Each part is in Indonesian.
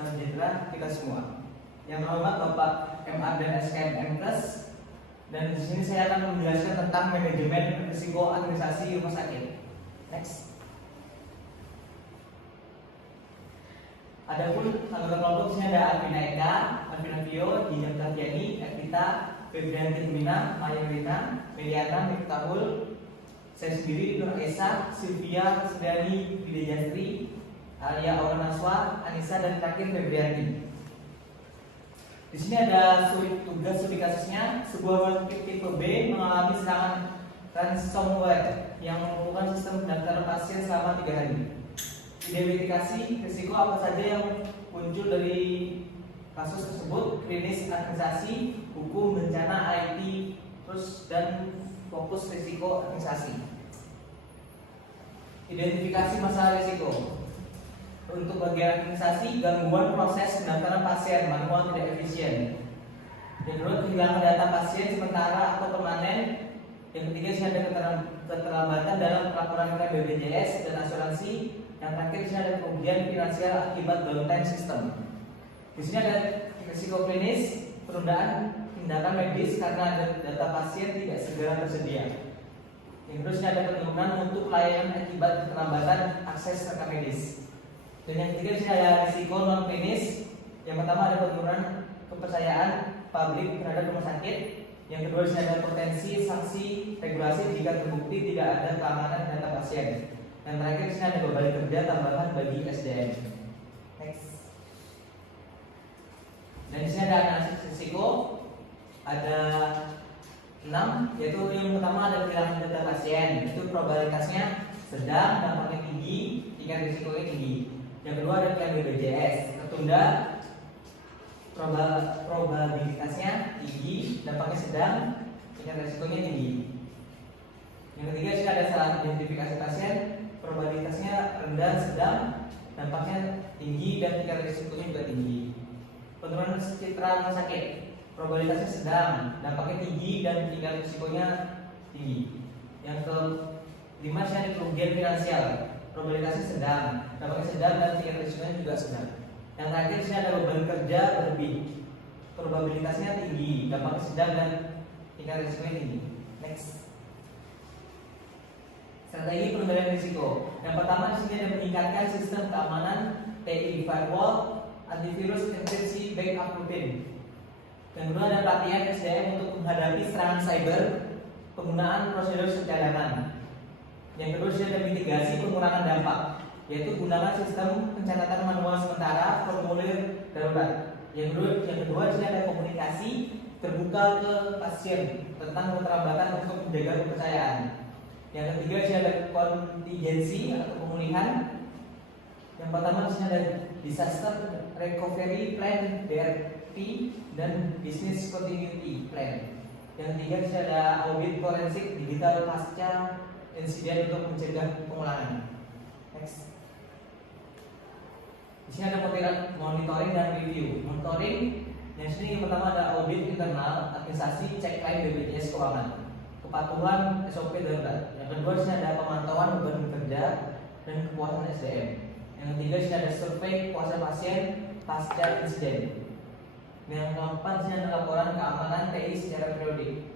salam sejahtera kita semua. Yang terhormat Bapak MA dan SKM Plus, dan di sini saya akan menjelaskan tentang manajemen risiko administrasi rumah sakit. Next. Adapun anggota kelompok di sini ada Alvina Eka, Alvina Vio, Dina Tarjani, Evita, Febrianti Mina, Maya Rina, Meliana, Miftahul, saya sendiri Nur Esa, Sylvia, Sedani, Widayastri, Alia Naswa, Anissa, dan terakhir Febrianti. Di sini ada tugas studi kasusnya. Sebuah rumah sakit tipe B mengalami serangan ransomware yang mengumpulkan sistem pendaftaran pasien selama 3 hari. Identifikasi risiko apa saja yang muncul dari kasus tersebut: klinis, administrasi, hukum, bencana, IT, dan fokus risiko administrasi. Identifikasi masalah risiko. Untuk bagian administrasi, gangguan proses pendaftaran pasien manual tidak efisien. Yang kedua, kehilangan data pasien sementara atau permanen. Yang ketiga, ada keterlambatan dalam pelaporan klaim BPJS dan asuransi. Yang terakhir, ada kerugian finansial akibat downtime system. Di sini ada risiko klinis, penundaan tindakan medis karena ada data pasien tidak segera tersedia. Yang terusnya ada penurunan untuk layanan akibat keterlambatan akses rekam medis. Dan yang ketiga di sini ada risiko non klinis. Yang pertama ada penurunan kepercayaan publik terhadap rumah sakit. Yang kedua di sini ada potensi sanksi regulasi jika terbukti tidak ada keamanan data pasien. Dan terakhir di sini ada beban kerja tambahan bagi SDM. Next. Dan di sini ada analisis risiko. Ada 6, yaitu yang pertama ada kehilangan data pasien. Itu probabilitasnya sedang, dampaknya tinggi, tingkat risikonya tinggi. Yang kedua ada klaim BPJS tertunda, probabilitasnya tinggi, dampaknya sedang, tingkat risikonya tinggi. Yang ketiga sih ada salah identifikasi pasien, probabilitasnya rendah, sedang, dampaknya tinggi, dan tingkat risikonya juga tinggi. Penurunan citra rumah sakit, probabilitasnya sedang, dampaknya tinggi, dan tingkat risikonya tinggi. Yang kelima sih ada kerugian finansial, probabilitasnya sedang, dampaknya sedang, dan tingkat risikonya juga sedang. Yang terakhir sih ada beban kerja berlebih, probabilitasnya tinggi, dampaknya sedang, dan tingkat risikonya tinggi. Next. Strategi pengendalian risiko. Yang pertama di sini ada meningkatkan sistem keamanan TI, firewall, antivirus, enkripsi, backup rutin. Yang kedua ada pelatihan SDM untuk menghadapi serangan cyber, penggunaan prosedur cadangan. Yang kedua ada mitigasi pengurangan dampak, yaitu gunakan sistem pencatatan manual sementara, formulir darurat. Yang kedua ada komunikasi terbuka ke pasien tentang keterlambatan untuk menjaga kepercayaan. Yang ketiga ada kontingensi atau pemulihan. Yang pertama ada disaster recovery plan (DRP) dan business continuity plan. Yang ketiga ada audit forensik digital pasca insiden untuk mencegah pengulangan. Next. Di sini ada monitoring dan review. Monitoring, yang sini yang pertama ada audit internal, administrasi, cek klaim BPJS keuangan, kepatuhan SOP darurat. Yang kedua di sini ada pemantauan beban kerja dan kepuasan SDM. Yang ketiga di sini ada survei kepuasan pasien pasca insiden. Yang keempat di sini ada laporan keamanan TI secara periodik.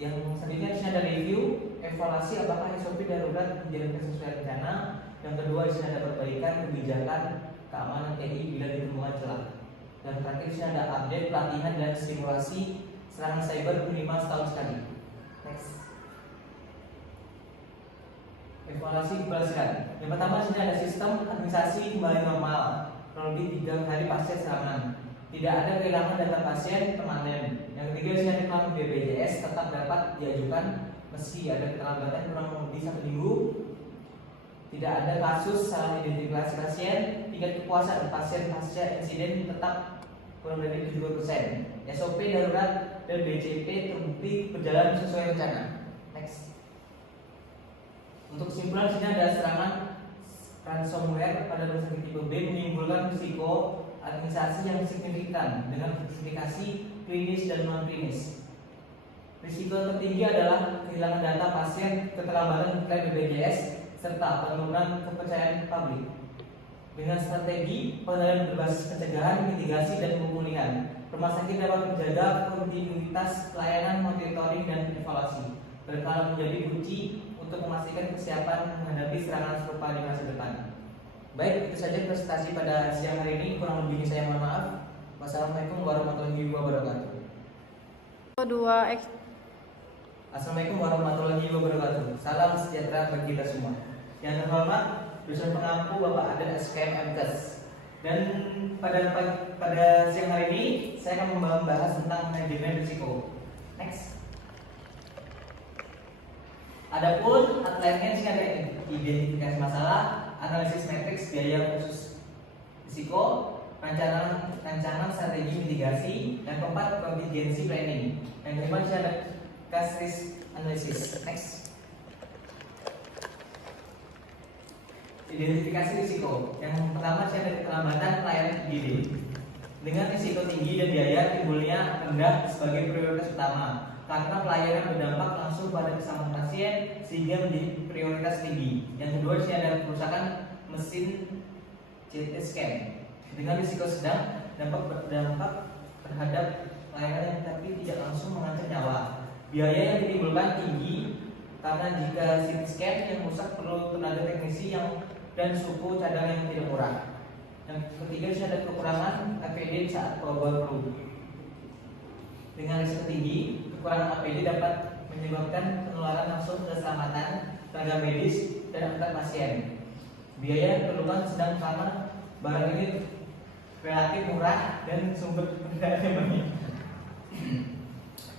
Yang selanjutnya di sini ada review, evaluasi apakah SOP darurat menjalankan sesuai rencana. Yang kedua di sini ada perbaikan kebijakan keamanan TI bila ditemukan celah. Dan terakhir di sini ada update pelatihan dan simulasi serangan cyber minimal setahun sekali. Next. Evaluasi dijelaskan. Yang pertama di sini ada sistem administrasi kembali normal, kurang lebih 3 hari pasca serangan. Tidak ada kehilangan data pasien permanen. Yang ketiga di sini ada klaim BPJS tetap dapat diajukan meski ada keterlambatan kurang lebih 1 minggu. Tidak ada kasus salah identifikasi pasien. Tingkat kepuasan pasien pasca insiden tetap kurang lebih 70%. SOP darurat dan BCP terbukti berjalan sesuai rencana. Next. Untuk kesimpulan di sini ada serangan ransomware pada rumah sakit tipe B menimbulkan risiko administrasi yang signifikan dengan spesifikasi klinis dan non klinis. Risiko tertinggi adalah kehilangan data pasien, keterlambatan klaim BPJS, serta penurunan kepercayaan publik. Dengan strategi pengendalian berbasis pencegahan, mitigasi, dan pemulihan, rumah sakit dapat menjaga kontinuitas pelayanan, monitoring, dan evaluasi, berkala menjadi kunci untuk memastikan kesiapan menghadapi serangan serupa di masa depan. Baik, itu saja presentasi pada siang hari ini. Kurang lebihnya saya mohon maaf. Wassalamualaikum warahmatullahi wabarakatuh. Assalamualaikum warahmatullahi wabarakatuh. Salam sejahtera bagi kita semua. Yang terhormat dosen pengampu Bapak Aden SKM MKes. Dan pada siang hari ini saya akan membahas tentang manajemen risiko. Next. Adapun outline-nya sini ada identifikasi masalah, analisis matriks biaya khusus risiko, rancangan strategi mitigasi, dan keempat contingency planning. Yang kelima sini ada case risk analysis. Next. Identifikasi risiko. Yang pertama saya ada keterlambatan pelayanan IGD. Dengan risiko tinggi dan biaya timbulnya rendah sebagai prioritas utama, karena pelayanan berdampak langsung pada keselamatan pasien sehingga menjadi prioritas tinggi. Yang kedua saya ada kerusakan mesin CT scan. Dengan risiko sedang, dampak berdampak terhadap pelayanan tapi tidak langsung mengancam nyawa. Biaya yang ditimbulkan tinggi karena jika CT scan yang rusak perlu tenaga teknisi dan suku cadang yang tidak murah. Yang ketiga ada kekurangan APD saat wabah flu. Dengan risiko tinggi, kekurangan APD dapat menyebabkan penularan langsung ke keselamatan tenaga medis dan antar pasien. Biaya yang diperlukan sedang karena barang ini relatif murah dan sumber pendapatan banyak.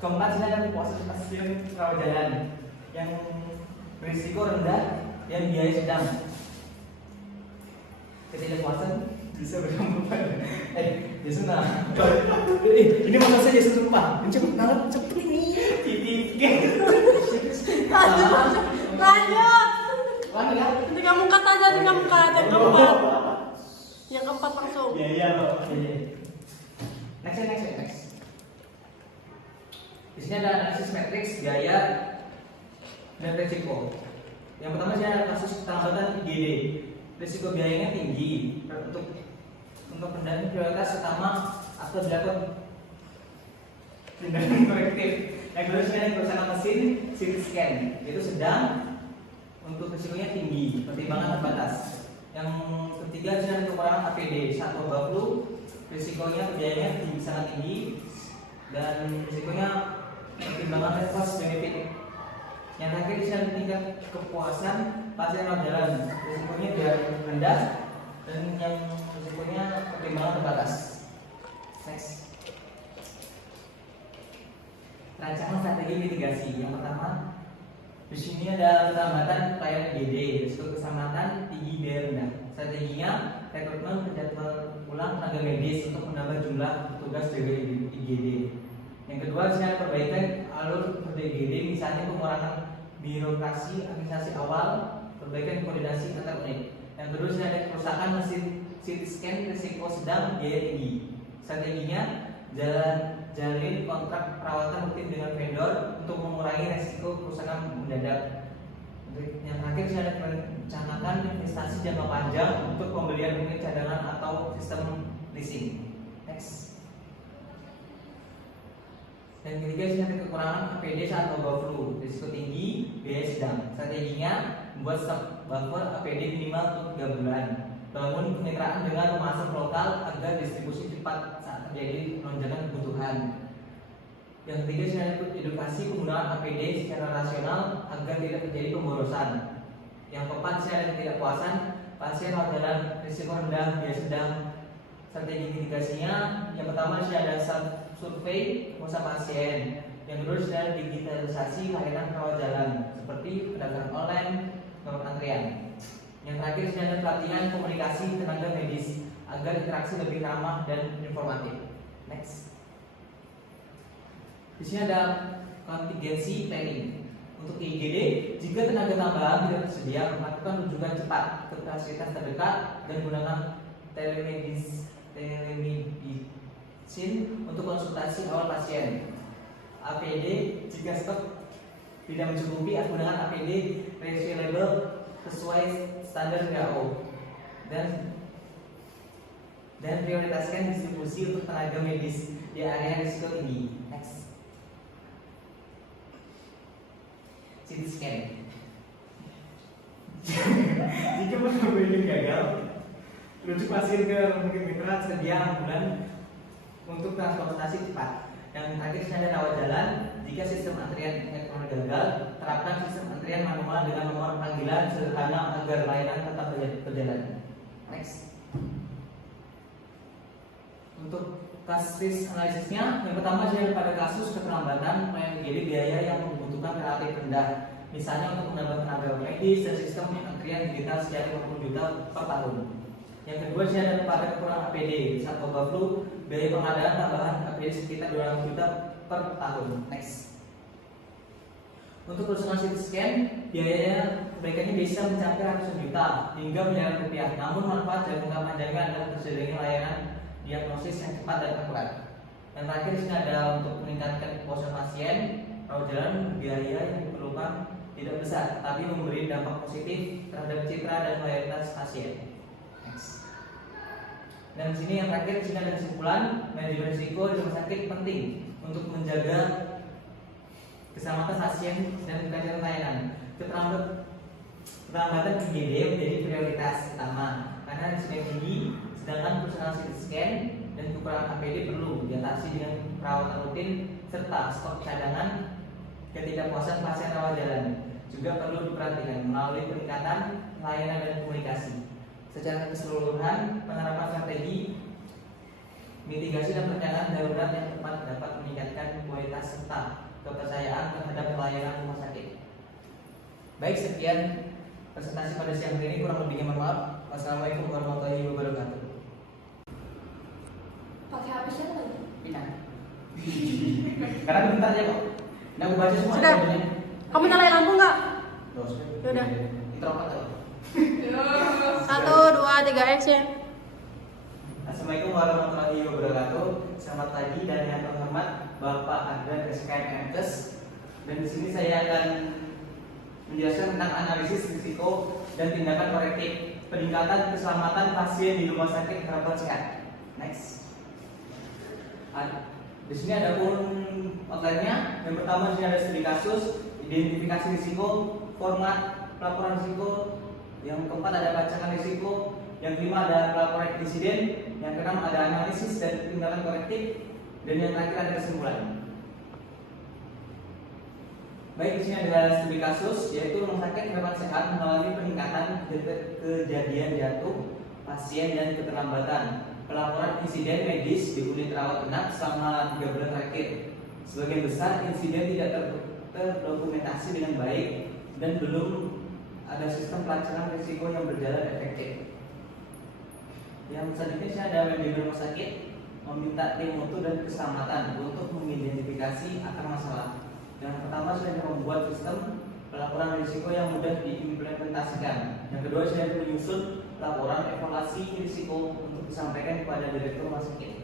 Keempat ada proses pasien rawat jalan yang berisiko rendah dan biaya sedang. Ketidakpuasan bisa berdampak pada Jason ini maksud saya Jason sumpah cepet banget cepet ini lanjut tinggal muka aja yang keempat langsung next di sini ada analisis matriks biaya dan risiko. Yang pertama saya ada kasus keterlambatan IGD. Risiko biayanya tinggi untuk pendanaan prioritas utama atau dilakukan tindakan korektif. Yang kedua ada kerusakan mesin CT scan, itu sedang untuk risikonya tinggi, pertimbangan terbatas. Yang ketiga ada kekurangan APD saat wabah flu, risikonya biayanya sangat tinggi dan risikonya pertimbangan cost benefit. Yang terakhir ada tingkat kepuasan pasien rawat jalan, risikonya tidak rendah dan yang risikonya pertimbangan terbatas. Next. Rancangan strategi mitigasi. Yang pertama, di sini ada keterlambatan pelayanan IGD, risiko keselamatan tinggi biaya rendah. Strateginya rekrutmen penjadwal ulang tenaga medis untuk menambah jumlah petugas dari IGD. Yang kedua, ada perbaikan alur kerja IGD, misalnya pengurangan birokrasi administrasi awal, perbaikan koordinasi antar unit. Yang kedua, ada kerusakan mesin CT scan, risiko sedang, biaya tinggi. Strateginya jalin kontrak perawatan rutin dengan vendor untuk mengurangi risiko kerusakan mendadak. Yang terakhir, ada merencanakan investasi jangka panjang untuk pembelian unit cadangan atau sistem leasing. Next. Dan ketiga, ada kekurangan APD saat wabah flu, risiko tinggi, biaya sedang. Strateginya membuat stok buffer APD minimal untuk 3 bulan. Bangun kemitraan dengan pemasok lokal agar distribusi cepat saat terjadi lonjakan kebutuhan. Yang ketiga, ada edukasi penggunaan APD secara rasional agar tidak terjadi pemborosan. Yang keempat, ada ketidakpuasan pasien rawat jalan, risiko rendah, biaya sedang. Strategi mitigasinya, yang pertama ada survei pengusaha pasien. Yang kedua sudah digitalisasi layanan rawat jalan seperti pendaftaran online, nomor antrian. Yang terakhir sudah ada pelatihan komunikasi tenaga medis agar interaksi lebih ramah dan informatif. Next. Di sini ada contingency planning. Untuk IGD, jika tenaga tambahan tidak tersedia, melakukan rujukan cepat ke fasilitas terdekat dan gunakan telemedicine untuk konsultasi awal pasien. APD jika stok tidak mencukupi, gunakan APD ratio label sesuai standar WHO. Dan dan prioritaskan distribusi untuk tenaga medis di area risiko tinggi. Next. CT scan. Jika mencoba ini gagal, rujuk pasien ke rumah sakit mitra, sedia ambulan untuk transportasi cepat. Yang terakhir ada rawat jalan. Jika sistem antrian elektronik gagal, terapkan sistem antrian manual dengan nomor panggilan sederhana agar layanan tetap berjalan. Next. Untuk kasus analisisnya, yang pertama adalah pada kasus keterlambatan menjadi biaya yang membutuhkan relatif rendah. Misalnya untuk menambah tenaga medis dan sistem antrian digital sekitar 50 juta per tahun. Yang kedua adalah pada kekurangan APD saat wabah flu, biaya pengadaan tambahan APD sekitar 200 juta per tahun. Next. Untuk personal CT scan, biayanya kebaikannya bisa mencapai ratusan juta hingga miliaran rupiah. Namun manfaat jangka panjangnya adalah tersedianya layanan diagnosis yang cepat dan akurat. Yang terakhir di sini ada untuk meningkatkan kepuasan pasien, rawat jalan biaya yang diperlukan tidak besar, tapi memberi dampak positif terhadap citra dan loyalitas pasien. Next. Dan di sini yang terakhir di sini ada kesimpulan manajemen risiko di rumah sakit penting untuk menjaga keselamatan pasien dan kelancaran layanan. Keterlambatan IGD menjadi prioritas utama karena risiko tinggi, sedangkan personal CT scan dan kekurangan APD perlu diatasi dengan perawatan rutin serta stok cadangan. Ketidakpuasan pasien rawat jalan juga perlu diperhatikan melalui peningkatan layanan dan komunikasi. Secara keseluruhan, penerapan strategi mitigasi dan perencanaan darurat yang tepat dapat meningkatkan kualitas serta kepercayaan terhadap pelayanan rumah sakit. Baik, sekian presentasi pada siang hari ini, kurang lebihnya mohon maaf. Wassalamualaikum warahmatullahi wabarakatuh. Pakai HP siapa lagi? Pindah. Karena bentar ya kok. Nah, aku baca semua. Sudah. Kamu nyalain lampu nggak? Yaudah. Kita rokat aja. 1, 2, 3, action. Assalamualaikum warahmatullahi wabarakatuh. Selamat pagi dan yang terhormat Bapak Ardan SKM MTes. Dan di sini saya akan menjelaskan tentang analisis risiko dan tindakan korektif peningkatan keselamatan pasien di rumah sakit harapan sehat. Next. Di sini ada pun outline-nya. Yang pertama di sini ada studi kasus, identifikasi risiko, format pelaporan risiko. Yang keempat ada bacakan risiko. Yang kelima ada pelaporan insiden. Yang keenam ada analisis dan tindakan korektif. Dan yang terakhir ada kesimpulan. Baik, di sini ada studi kasus, yaitu rumah sakit harapan sehat mengalami peningkatan kejadian jatuh pasien dan keterlambatan. Pelaporan insiden medis di unit rawat inap selama 3 bulan terakhir. Sebagian besar insiden tidak terdokumentasi dengan baik dan belum ada sistem pelacakan risiko yang berjalan efektif. Yang selanjutnya ada manajemen rumah sakit meminta tim mutu dan keselamatan untuk mengidentifikasi akar masalah. Yang pertama sudah membuat sistem pelaporan risiko yang mudah diimplementasikan. Yang kedua sudah menyusun laporan evaluasi risiko untuk disampaikan kepada direktur rumah sakit.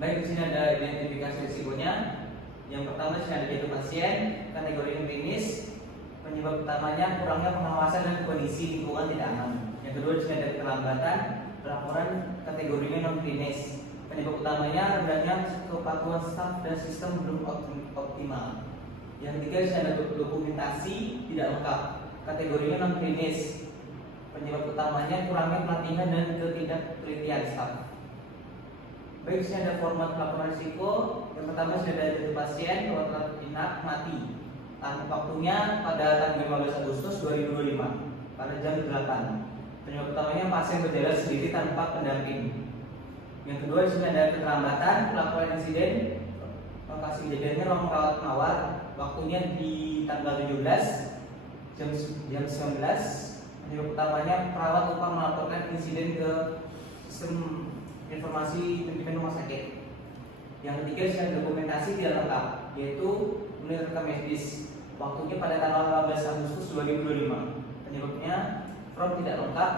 Baik, di sini ada identifikasi risikonya. Yang pertama sini ada jatuh pasien, kategori klinis, penyebab utamanya kurangnya pengawasan dan kondisi lingkungan tidak aman. Yang kedua di sini ada keterlambatan, laporan kategorinya non klinis. Penyebab utamanya rendahnya kepatuhan staf dan sistem belum optimal. Yang ketiga di sini ada dokumentasi tidak lengkap, kategorinya non klinis. Penyebab utamanya kurangnya pelatihan dan ketidaktelitian staf. Baik, sini ada format pelaporan risiko. Yang pertama sudah ada jatuh pasien rawat inap mati. Waktunya pada tanggal 15 Agustus 2025 pada jam 8. Penyebab utamanya pasien berjalan sendiri tanpa pendamping. Yang kedua di sini ada keterlambatan pelaporan insiden. Lokasi kejadiannya ruang rawat mawar. Waktunya di tanggal 17 jam 19. Penyebab utamanya perawat lupa melaporkan insiden ke sistem informasi pimpinan rumah sakit. Yang ketiga adalah dokumentasi tidak lengkap, yaitu unit rekam medis. Waktunya pada tanggal 18 Agustus 2025. Penyebabnya form tidak lengkap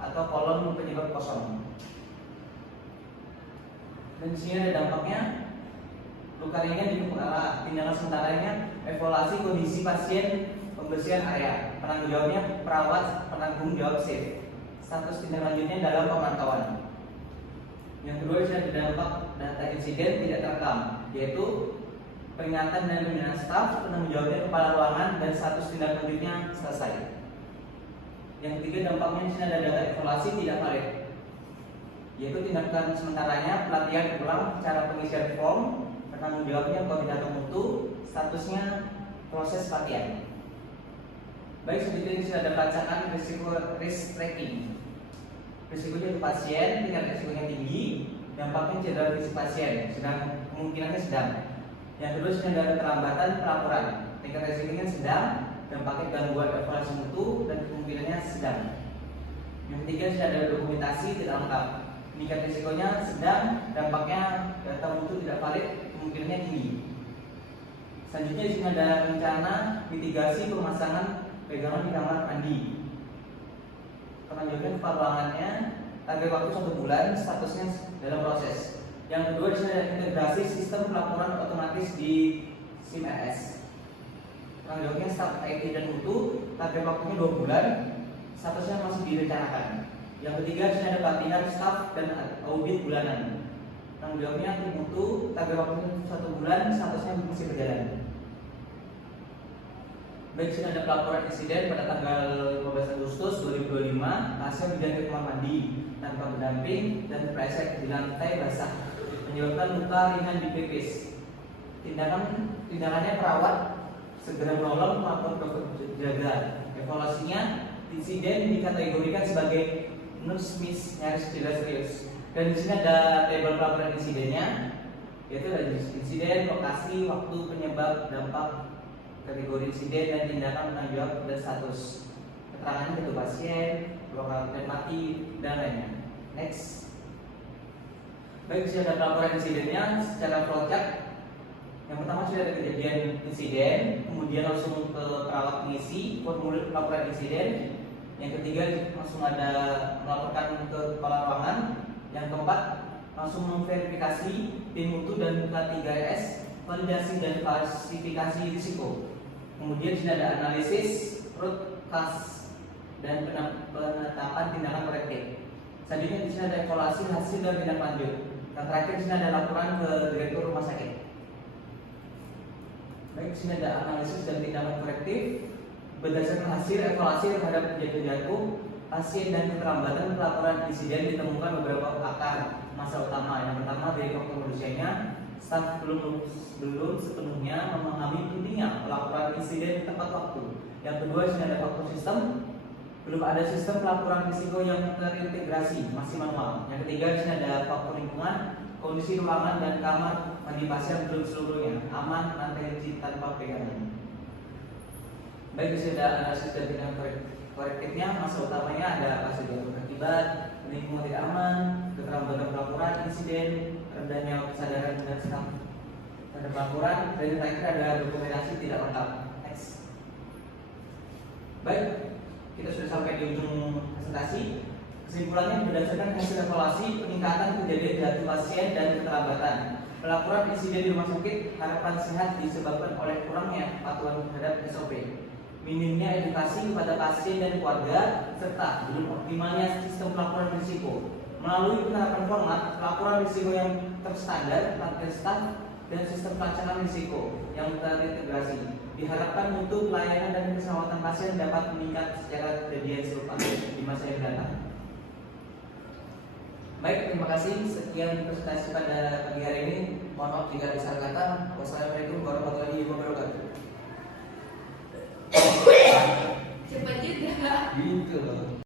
atau kolom penyebab kosong. Dan di sini ada dampaknya. Luka ringan di kepala. Tindakan sementaranya evaluasi kondisi pasien, pembersihan area. Penanggung jawabnya perawat penanggung jawab shift. status tindak lanjutnya dalam pemantauan. Yang kedua ada dampak data insiden tidak terekam, yaitu peringatan dan pembinaan staf, penanggung jawabnya kepala ruangan, dan status tindak lanjutnya selesai. Yang ketiga dampaknya di sini ada data evaluasi tidak valid, yaitu tindakan sementaranya pelatihan ulang cara pengisian form, penanggung jawabnya koordinator mutu, statusnya proses pelatihan. Baik, selanjutnya di sini ada pelacakan risiko risk tracking. Risikonya untuk pasien, tingkat risikonya tinggi, dampaknya cedera fisik pasien, sedang kemungkinannya sedang. Yang kedua sini ada keterlambatan pelaporan, tingkat risikonya sedang, dampaknya gangguan evaluasi mutu dan kemungkinannya sedang. Yang ketiga sini ada dokumentasi tidak lengkap, tingkat risikonya sedang, dampaknya data mutu tidak valid, kemungkinannya tinggi. Selanjutnya di sini ada rencana mitigasi pemasangan pegangan di kamar mandi. Penunjukan ruangannya target waktu 1 bulan, statusnya dalam proses. Yang kedua di sini ada integrasi sistem pelaporan otomatis di SIM-RS. Penunjukannya staf IT dan mutu, target waktunya 2 bulan, statusnya masih direncanakan. Yang ketiga di sini ada pelatihan staf dan audit bulanan. Penunjukannya mutu, target waktunya 1 bulan, statusnya masih berjalan. Baik, sini ada pelaporan insiden pada tanggal 15 Agustus 2025, pasien dijaga di kamar mandi tanpa pendamping dan terpleset di lantai basah, menyebabkan luka ringan di pelvis. Tindakannya perawat segera menolong melapor dokter jaga. Evaluasinya, insiden dikategorikan sebagai nurse miss nyaris tidak serius. Dan di sini ada tabel pelaporan insidennya, yaitu ada insiden, lokasi, waktu, penyebab, dampak, kategori insiden dan tindakan penanggung jawab dan status. Keterangannya bentuk pasien, lokal mati, dan lainnya. Next. Baik, sudah ada pelaporan insidennya secara flowchart. Yang pertama sudah ada kejadian insiden, kemudian langsung ke perawat mengisi formulir pelaporan insiden. Yang ketiga langsung ada melaporkan ke kepala ruangan. Yang keempat langsung memverifikasi tim mutu dan K3S, validasi dan klasifikasi risiko. Kemudian sudah ada analisis root cause dan penetapan tindakan korektif. Selanjutnya di sini ada evaluasi hasil dan tindak lanjut. Dan terakhir di sini ada laporan ke direktur rumah sakit. Baik, di sini ada analisis dan tindakan korektif berdasarkan hasil evaluasi terhadap kejadian jatuh pasien dan keterlambatan pelaporan insiden ditemukan beberapa akar masalah utama. Yang pertama dari faktor manusianya, staf belum sepenuhnya memahami pentingnya pelaporan insiden tepat waktu. Yang kedua, di sini ada faktor sistem, belum ada sistem pelaporan risiko yang terintegrasi, masih manual. Yang ketiga, di sini ada faktor lingkungan, kondisi ruangan dan kamar mandi pasien belum seluruhnya aman, lantai licin tanpa pegangan. Baik, di sini ada analisis dan tindakan korektifnya. Masalah utamanya ada kasus jatuh akibat, lingkungan tidak aman, keterlambatan pelaporan insiden, rendahnya kesadaran dan staf terhadap laporan, dan yang terakhir ada dokumentasi tidak lengkap. Next. Baik, kita sudah sampai di ujung presentasi. Kesimpulannya berdasarkan hasil evaluasi peningkatan kejadian jatuh pasien dan keterlambatan pelaporan insiden di rumah sakit harapan sehat disebabkan oleh kurangnya kepatuhan terhadap SOP, minimnya edukasi kepada pasien dan keluarga, serta belum optimalnya sistem pelaporan risiko. Melalui penerapan format laporan risiko yang terstandar, target staf, dan sistem pelacakan risiko yang terintegrasi, diharapkan mutu pelayanan dan keselamatan pasien dapat meningkat secara kejadian serupa di masa yang datang. Baik, terima kasih. Sekian presentasi pada pagi hari ini. Mohon maaf jika ada salah kata. Wassalamualaikum warahmatullahi wabarakatuh. Cepat juga. Gitu loh.